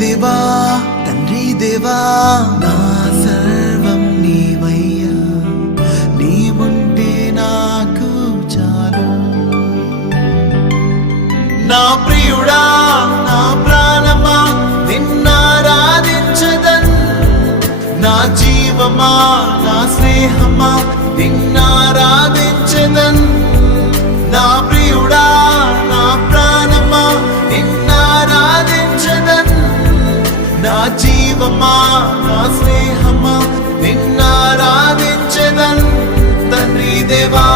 దేవా తండ్రి దేవా నా సర్వం నీవయ్యా, నీవుంటే నాకు చాలు. నా ప్రియుడా నా ప్రాణమా నిన్నారాధించదన్, నా జీవమా నా స్నేహమా నిన్నారాధించదన్. నా ప్రియుడా నా ప్రాణమా నిన్నారాధించదన్, నా జీవమా నా స్నేహమా నిన్నారాధించదన్. తండ్రి దేవా